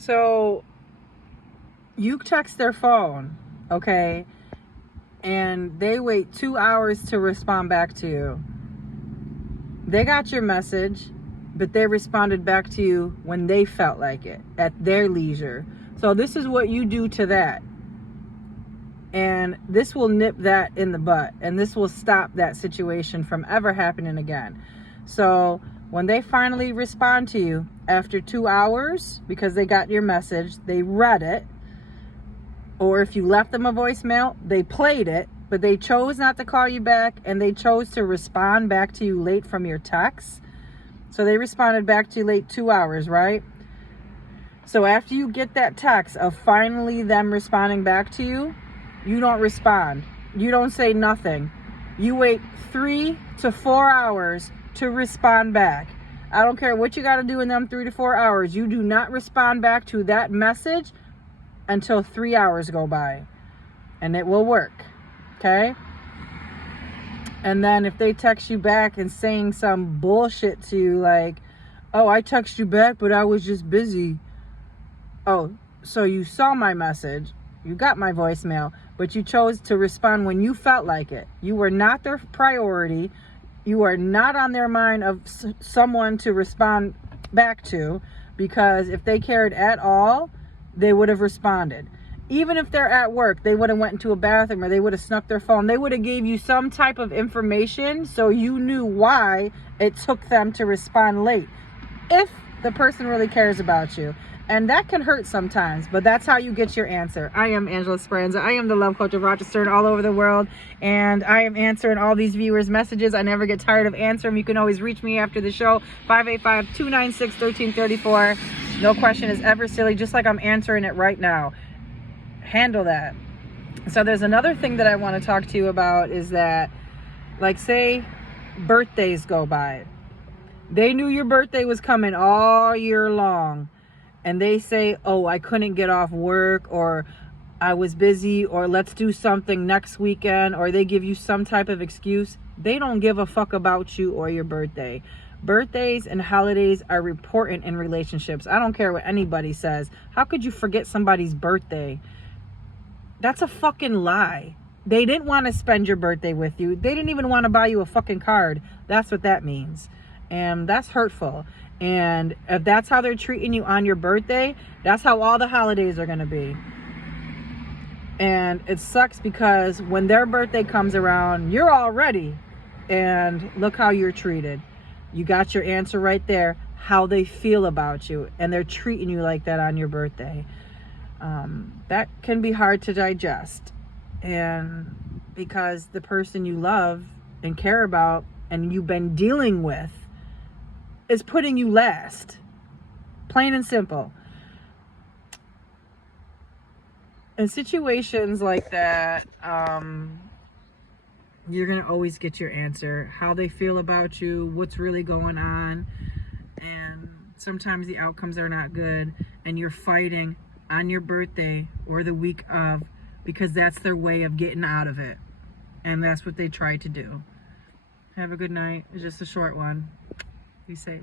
So you text their phone, okay, and they wait 2 hours to respond back to you. They got your message, but they responded back to you when they felt like it, at their leisure. So this is what you do to that. And this will nip that in the butt, and this will stop that situation from ever happening again. So when they finally respond to you after 2 hours, because they got your message, they read it, or if you left them a voicemail, they played it, but they chose not to call you back, and they chose to respond back to you late from your text. So they responded back to you late 2 hours, right? So after you get that text of finally them responding back to you, you don't respond. You don't say nothing. You wait 3 to 4 hours to respond back. I don't care what you got to do in them 3 to 4 hours. You do not respond back to that message until 3 hours go by. And it will work. Okay? And then if they text you back and saying some bullshit to you like, oh, I text you back, but I was just busy. Oh, so you saw my message. You got my voicemail, but you chose to respond when you felt like it. You were not their priority. You are not on their mind of someone to respond back to, because if they cared at all, they would have responded. Even if they're at work, they would have went into a bathroom, or they would have snuck their phone. They would have gave you some type of information so you knew why it took them to respond late. If the person really cares about you. And that can hurt sometimes, but that's how you get your answer. I am Angela Speranza. I am the love coach of Rochester and all over the world. And I am answering all these viewers' messages. I never get tired of answering them. You can always reach me after the show, 585-296-1334. No question is ever silly, just like I'm answering it right now. Handle that. So there's another thing that I want to talk to you about is that, like, say birthdays go by. They knew your birthday was coming all year long. And they say, oh, I couldn't get off work, or I was busy, or let's do something next weekend, or they give you some type of excuse. They don't give a fuck about you or your birthday. Birthdays and holidays are important in relationships. I don't care what anybody says. How could you forget somebody's birthday? That's a fucking lie. They didn't want to spend your birthday with you. They didn't even want to buy you a fucking card. That's what that means. And that's hurtful. And if that's how they're treating you on your birthday, that's how all the holidays are going to be. And it sucks because when their birthday comes around, you're all ready. And look how you're treated. You got your answer right there, how they feel about you. And they're treating you like that on your birthday. That can be hard to digest. And because the person you love and care about and you've been dealing with is putting you last. Plain and simple. In situations like that, you're going to always get your answer. How they feel about you, what's really going on. And sometimes the outcomes are not good. And you're fighting on your birthday or the week of, because that's their way of getting out of it. And that's what they try to do. Have a good night. It's just a short one. Be safe.